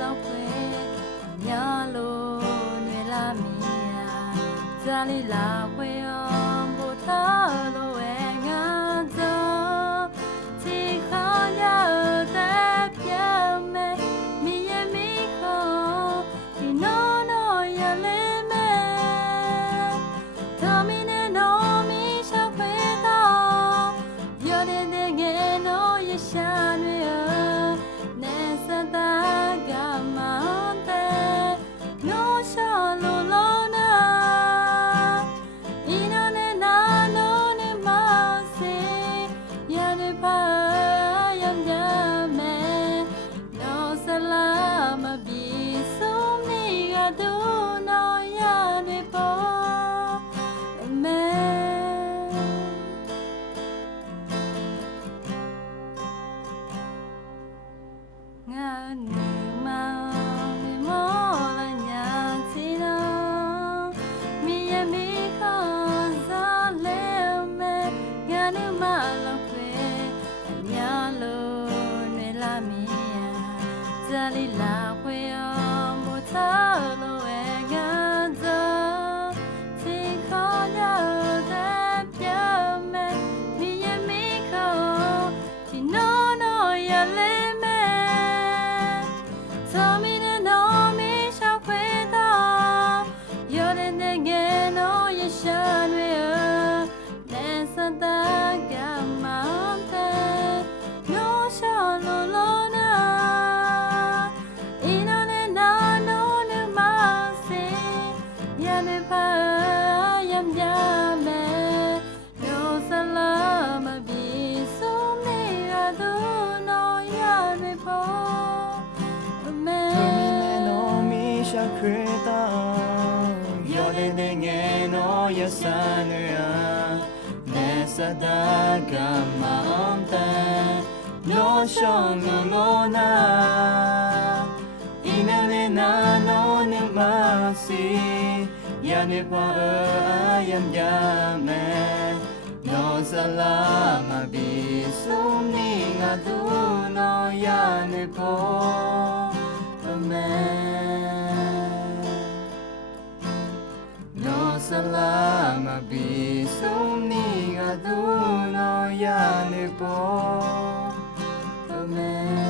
လောက်ခွေညာလို့နေလာမီယာဇာလီလာခွေအောင်ဘုထားလို့ဝဲငါသောဒီခေါ်ရတဲ့ပြမဲမီယမီခေါ်ဒီနော်နော်ရလေးမဲသမီးနဲ့နော်မီရှောက်ခွေတော့ရတဲ့ငယ်နော်ရရှာတွေနေစတာကမန်တဲ့နော်ရှောက်လို့လို့နာဤနော်နဲ့နာနော်နဲ့မစေရတဲ့ပါရမ်းရမဲနော်ဆလာမပြေဆုံးနေကတို့နော်ရတဲ့ပေါ်မဲငါနေမောင်မောလာညာစီတော့မီယမီခေါ်စားလဲမဲငါနမလောက်ခွေအညာလို့နေလာမီယာဇာလီလာခွေအောင်မထားလို့ဝဲငါသောဒီခေါ်ရတဲ့ပြမဲမီယမီခေါ်ဒီနော်နော်ရလေးမဲသမီးနဲ့နော်မီရှောက်ခွေတော့ရတဲ့ငယ်နော်ရရှာတွေနေစတာကမန်တဲ့နော်ရှောက်လို့လို့နာဤနော်နဲ့နာနော်နဲ့မစေရတဲ့ပါရမ်းရမဲနော်ဆလာမပြေဆုံးနေရတော့နော်ရတွေပေါ်မဲ ရှာခရတာယောတဲ့ငယ်နော်ရစနရနေစတာကမန်တဲ့နောရှောင်းလို့နာဤနဲ့နာနော်နေမစီရနေပါယံရမဲနောဆလာမဘီစုံနေငါတို့နော်ရနေပေါ်မဲ Salama bi sumni ga du no ya ne po amen